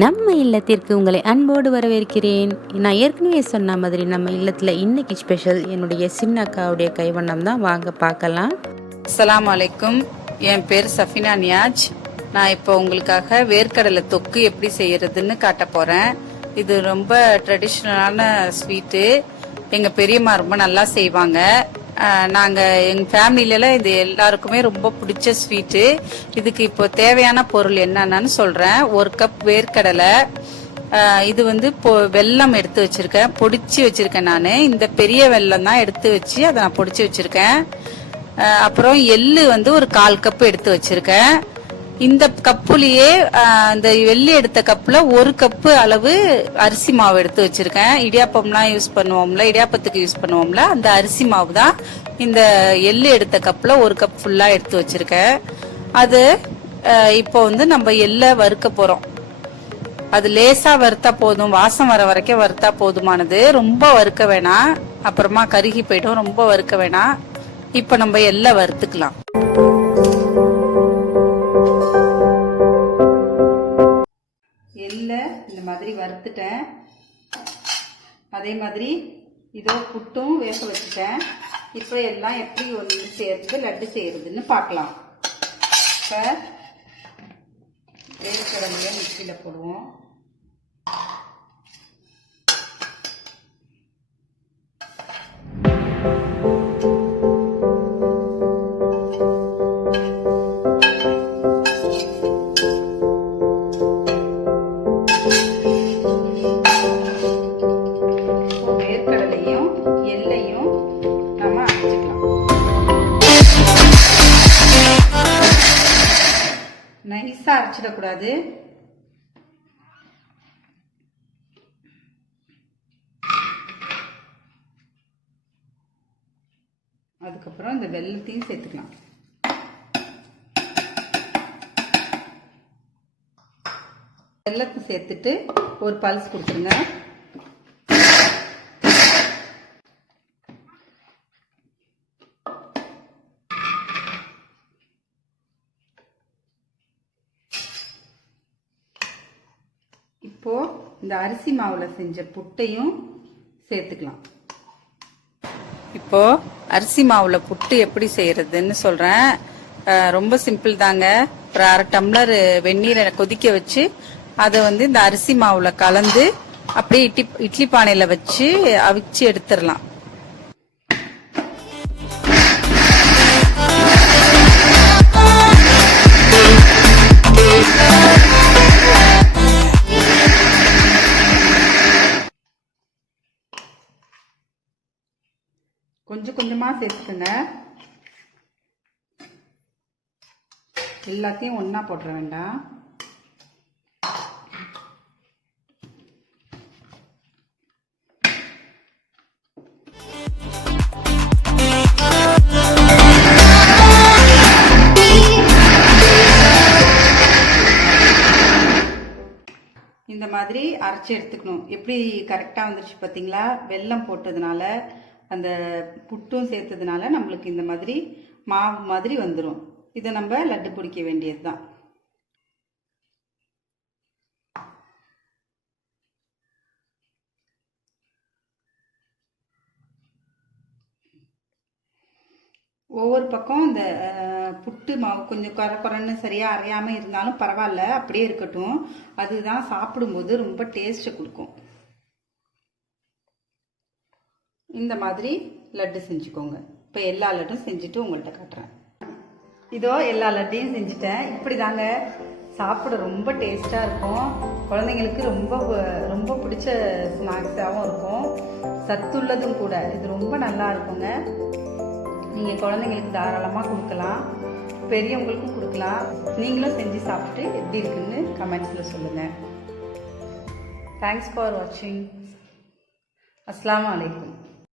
நம்ம இல்லத்திற்கு உங்களை அன்போடு வரவேற்கிறேன். நான் ஏற்கனவே சொன்ன மாதிரி நம்ம இல்லத்தில் இன்னைக்கு ஸ்பெஷல் என்னுடைய சின்ன அக்காவுடைய கைவண்ணம் தான். வாங்க பார்க்கலாம். அஸ்ஸலாமு அலைக்கும். என் பேர் சஃபினா நியாஜ். நான் இப்போ உங்களுக்காக வேர்க்கடலை தொக்கு எப்படி செய்யறதுன்னு காட்ட போறேன். இது ரொம்ப ட்ரெடிஷ்னலான ஸ்வீட்டு. எங்க பெரியம்மா ரொம்ப நல்லா செய்வாங்க. நாங்கள் எங்கள் ஃபேமிலியில இது எல்லாருக்குமே ரொம்ப பிடிச்ச ஸ்வீட்டு. இதுக்கு இப்போ தேவையான பொருள் என்னன்னு சொல்கிறேன். 1 கப் வேர்க்கடலை, இது வந்து வெல்லம் எடுத்து வச்சுருக்கேன், பொடிச்சு வச்சுருக்கேன். நான் இந்த பெரிய வெல்லம் தான் எடுத்து வச்சு அதை நான் பொடிச்சு வச்சுருக்கேன். அப்புறம் எள்ளு வந்து ஒரு 1/4 கப் எடுத்து வச்சுருக்கேன். இந்த கப்புலயே இந்த வெள்ளி எடுத்த கப்புல 1 கப்பு அளவு அரிசி மாவு எடுத்து வச்சிருக்கேன். இடியாப்பம்லாம் யூஸ் பண்ணுவோம்ல, இடியாப்பத்துக்கு யூஸ் பண்ணுவோம்ல, அந்த அரிசி மாவு தான் இந்த எள்ளு எடுத்த கப்புல 1 கப் ஃபுல்லா எடுத்து வச்சிருக்கேன். அது இப்போ வந்து நம்ம எள்ளை வறுக்க போறோம். அது லேசா வறுத்தா போதும், வாசம் வர வரைக்கும் வறுத்தா போதுமானது. ரொம்ப வறுக்க வேணாம், அப்புறமா கருகி போயிடும். ரொம்ப வறுக்க வேணாம். இப்ப நம்ம எள்ளை வறுத்துக்கலாம். இந்த மாதிரி வறுத்துட்டேன். அதே மாதிரி இதோ புட்டும் வேக வச்சுட்டேன். இப்போ எல்லாம் எப்படி ஒன்று சேர்த்து லட்டு செய்யறதுன்னு பார்க்கலாம். இப்போ வேர்க்கடலையை மிக்சியில் போடுவோம். நைஸா அரைச்சிடக்கூடாது. அதுக்கப்புறம் இந்த வெல்லத்தையும் சேர்த்துக்கலாம். வெல்லத்தை சேர்த்துட்டு ஒரு பல்ஸ் கொடுத்துருங்க. இப்போ இந்த அரிசி மாவுல செஞ்ச புட்டையும் சேர்த்துக்கலாம். இப்போ அரிசி மாவுல புட்டு எப்படி செய்யறதுன்னு சொல்றேன். ரொம்ப சிம்பிள் தாங்க. ஒரு 1/2 டம்ளர் வெந்நீரை கொதிக்க வச்சு அதை வந்து இந்த அரிசி மாவுல கலந்து அப்படியே இட்லி பானையில வச்சு அவிச்சு எடுத்துடலாம். கொஞ்சம் கொஞ்சமா சேர்த்துக்கங்க. எல்லாத்தையும் ஒன்னா போட்டுற வேண்டாம். இந்த மாதிரி அரைச்சி எடுத்துக்கணும். எப்படி கரெக்டா வந்துருச்சு பாத்தீங்களா? வெல்லம் போட்டதுனால, அந்த புட்டும் சேர்த்ததுனால நம்மளுக்கு இந்த மாதிரி மாவு மாதிரி வந்துடும். இதை நம்ம லட்டு பிடிக்க வேண்டியது தான். ஒவ்வொரு பக்கம் இந்த புட்டு மாவு கொஞ்சம் குறன்னு சரியா அரையாம இருந்தாலும் பரவாயில்ல, அப்படியே இருக்கட்டும். அதுதான் சாப்பிடும்போது ரொம்ப டேஸ்ட் கொடுக்கும். இந்த மாதிரி லட்டு செஞ்சுக்கோங்க. இப்போ எல்லா லட்டும் செஞ்சுட்டு உங்கள்கிட்ட காட்டுறேன். இதோ எல்லா லட்டையும் செஞ்சுட்டேன். இப்படி தாங்க சாப்பிட ரொம்ப டேஸ்டாக இருக்கும். குழந்தைங்களுக்கு ரொம்ப ரொம்ப பிடிச்ச ஸ்நாக்ஸாகவும் இருக்கும். சத்துள்ளதும் கூட. இது ரொம்ப நல்லா இருக்குங்க. நீங்கள் குழந்தைங்களுக்கு தாராளமாக கொடுக்கலாம், பெரியவங்களுக்கும் கொடுக்கலாம். நீங்களும் செஞ்சு சாப்பிட்டு எப்படி இருக்குன்னு கமெண்ட்ஸில் சொல்லுங்கள். தேங்க்ஸ் ஃபார் வாட்சிங். அஸ்ஸலாமு அலைக்கும்.